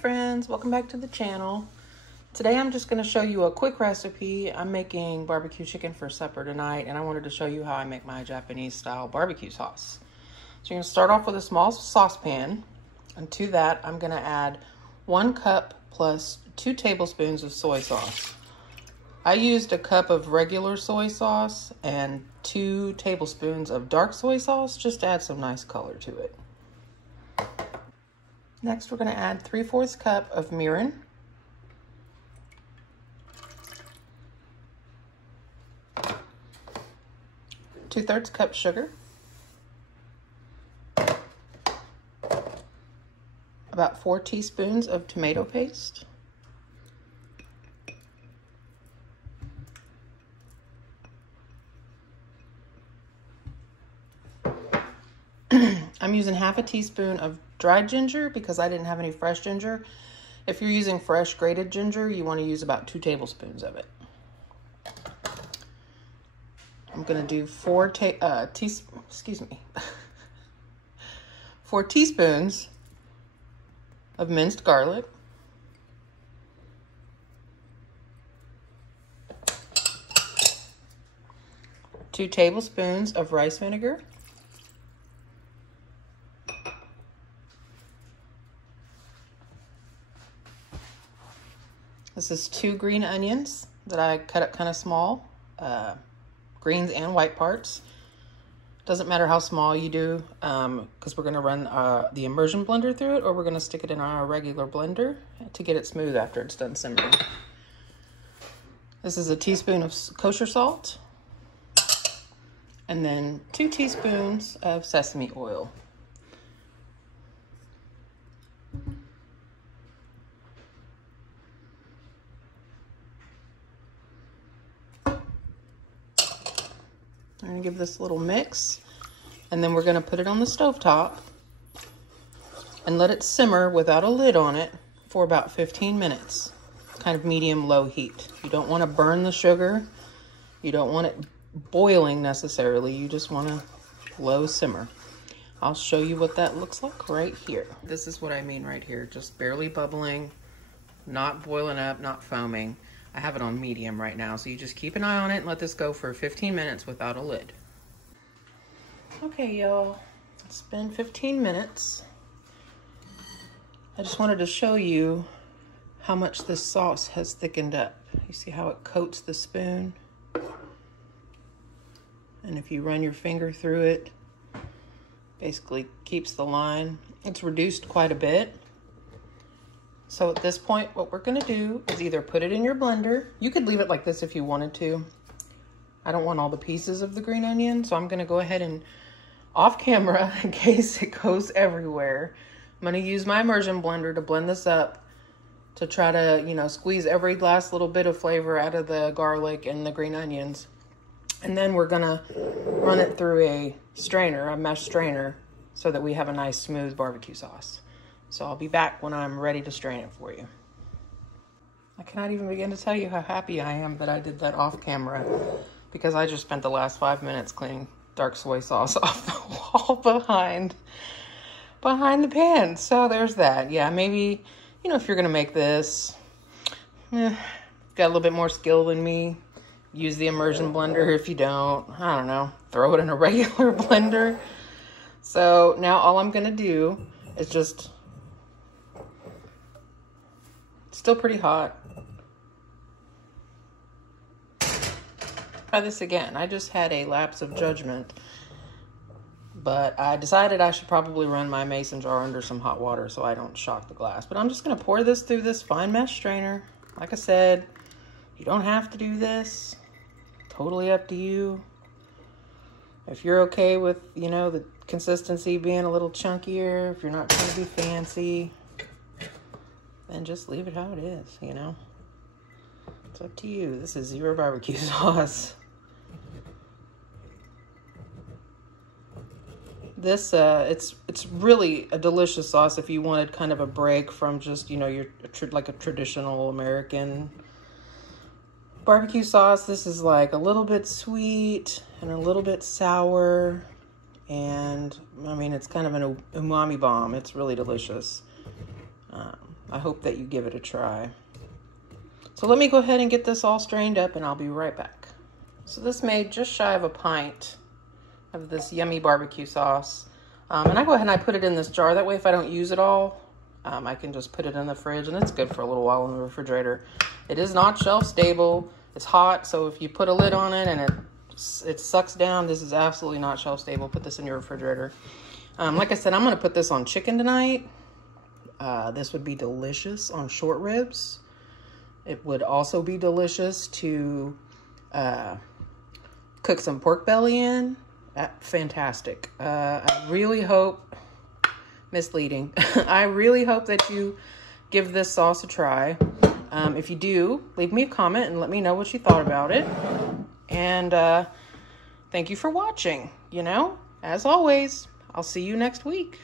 friends, welcome back to the channel. Today I'm just going to show you a quick recipe. I'm making barbecue chicken for supper tonight, and I wanted to show you how I make my Japanese style barbecue sauce. So you're going to start off with a small saucepan, and to that I'm going to add 1 cup plus 2 tablespoons of soy sauce. I used a cup of regular soy sauce and 2 tablespoons of dark soy sauce just to add some nice color to it. Next, we're going to add 3/4 cup of mirin, 2/3 cup sugar, about 4 teaspoons of tomato paste, I'm using half a teaspoon of dried ginger because I didn't have any fresh ginger. If you're using fresh grated ginger, you want to use about 2 tablespoons of it. I'm going to do 4 teaspoons of minced garlic, 2 tablespoons of rice vinegar, this is 2 green onions that I cut up kind of small, greens and white parts. Doesn't matter how small you do, because we're going to run the immersion blender through it, or we're going to stick it in our regular blender to get it smooth after it's done simmering. This is a teaspoon of kosher salt, and then 2 teaspoons of sesame oil. I'm going to give this a little mix, and then we're going to put it on the stovetop and let it simmer without a lid on it for about 15 minutes, kind of medium-low heat. You don't want to burn the sugar. You don't want it boiling necessarily. You just want to low simmer. I'll show you what that looks like right here. This is what I mean right here, just barely bubbling, not boiling up, not foaming. I have it on medium right now, so you just keep an eye on it and let this go for 15 minutes without a lid. Okay, y'all, it's been 15 minutes. I just wanted to show you how much this sauce has thickened up. You see how it coats the spoon? And if you run your finger through it, basically keeps the line. It's reduced quite a bit. So at this point, what we're gonna do is either put it in your blender. You could leave it like this if you wanted to. I don't want all the pieces of the green onion, so I'm gonna go ahead and off camera, in case it goes everywhere, I'm gonna use my immersion blender to blend this up to try to, you know, squeeze every last little bit of flavor out of the garlic and the green onions. And then we're gonna run it through a strainer, a mesh strainer, so that we have a nice smooth barbecue sauce. So I'll be back when I'm ready to strain it for you. I cannot even begin to tell you how happy I am that I did that off camera, because I just spent the last 5 minutes cleaning dark soy sauce off the wall behind the pan. So there's that. Yeah, maybe, you know, if you're gonna make this, got a little bit more skill than me, use the immersion blender. If you don't, I don't know, throw it in a regular blender. So now all I'm gonna do is just, still pretty hot. Try this again. I just had a lapse of judgment, but I decided I should probably run my mason jar under some hot water so I don't shock the glass. But I'm just gonna pour this through this fine mesh strainer. Like I said, you don't have to do this. Totally up to you. If you're okay with, you know, the consistency being a little chunkier, if you're not trying to be fancy, then just leave it how it is, you know? It's up to you. This is zero barbecue sauce. This, it's really a delicious sauce if you wanted kind of a break from just, you know, your like a traditional American barbecue sauce. This is like a little bit sweet and a little bit sour, and I mean, it's kind of an umami bomb. It's really delicious. I hope that you give it a try. So let me go ahead and get this all strained up and I'll be right back. So this made just shy of a pint of this yummy barbecue sauce. And I go ahead and I put it in this jar. That way if I don't use it all, I can just put it in the fridge and it's good for a little while in the refrigerator. It is not shelf stable. It's hot, so if you put a lid on it and it sucks down, this is absolutely not shelf stable. Put this in your refrigerator. Like I said, I'm going to put this on chicken tonight. This would be delicious on short ribs. It would also be delicious to cook some pork belly in. Fantastic. I really hope, misleading. I really hope that you give this sauce a try. If you do, leave me a comment and let me know what you thought about it. And thank you for watching. You know, as always, I'll see you next week.